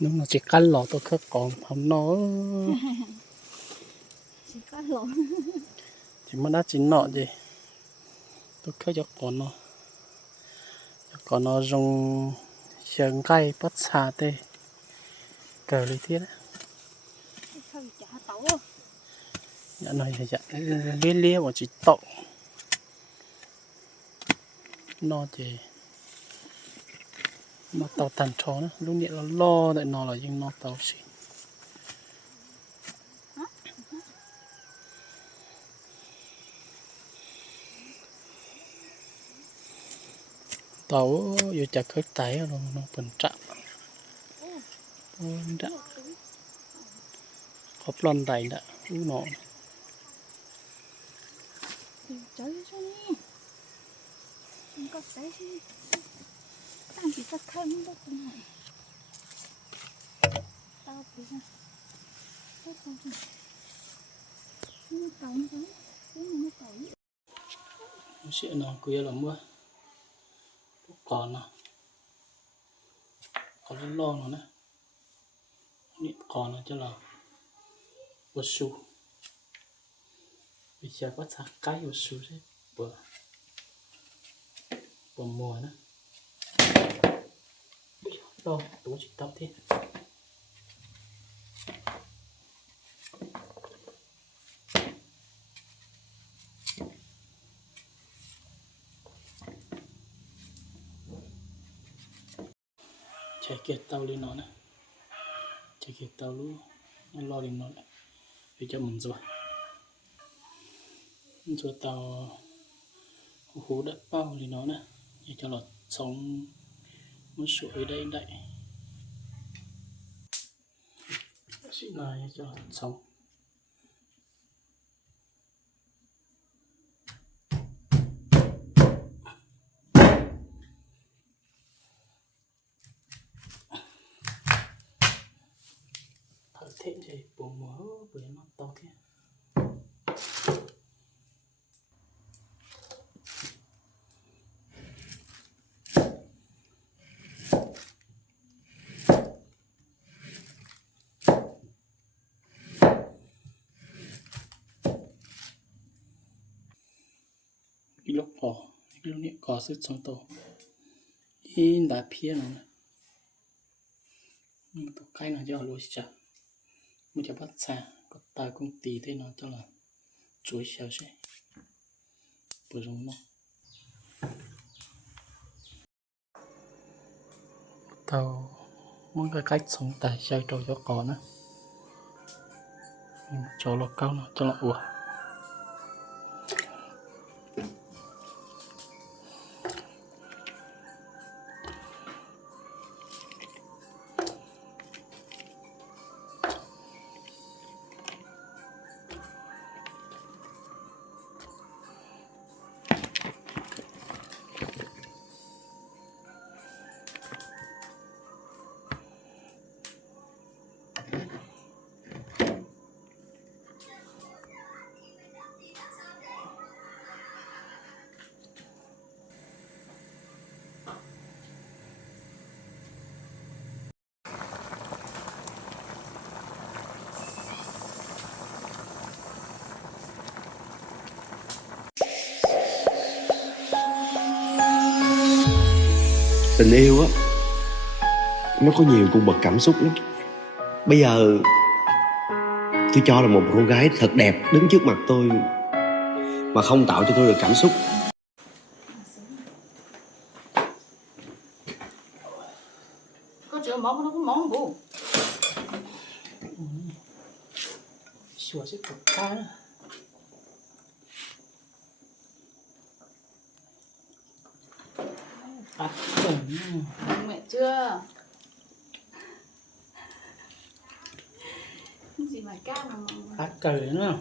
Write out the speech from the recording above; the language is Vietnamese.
Đúng là chỉ cắn lỏ tôi khớp còn không nó chỉ cắn lỏ chỉ mà đã chín nọ gì tôi khớp cho còn nó dùng sườn cây bắt xa tê cờ lý thiết á không chả tấu dạ này thì dạ liên liên mà chỉ tậu nó chỉ mà tàu tàn chó nữa lúc nhẹ nó lo tại nó là nhưng nó tàu xỉ tàu vừa chặt khớp tay rồi nó phần chạm đã có plon đầy đã nó trời cho đi không có cái gì ăn chỉ có thêm đó thôi này tao bị ha nó tàu nó tàu nó sẽ nó kia là mưa còn lo nó nè niệm còn nó cho là bột su bây giờ có thằng cái bột su đấy bữa mùa nữa đâu tôi chỉ tóc thế chạy kiệt tàu lên nó nè chạy kiệt tàu luôn nó lo lên nó này để cho mình rồi tàu hú đất bao lên nó nè để cho nó sống một số ở đây đây xin này cho sống thêm thì bộ mỡ bởi nó to thế cái lúc này có sức sống to in đã phía nó nè tụi cái nó cho lối chả mìnhจะbắt xa có tài công ty thế nó cho là chuối xéo xe bữa rong nó tao muốn cái cách sống tài chơi trâu cho có nữa cho nó cao nó cho nó ủa Tình yêu á, nó có nhiều cung bậc cảm xúc lắm. Bây giờ tôi cho là một cô gái thật đẹp đứng trước mặt tôi mà không tạo cho tôi được cảm xúc. có chữa món nó có món bù sủa sẽ cực cá mẹ chưa gì mà cá mà cá cờ nữa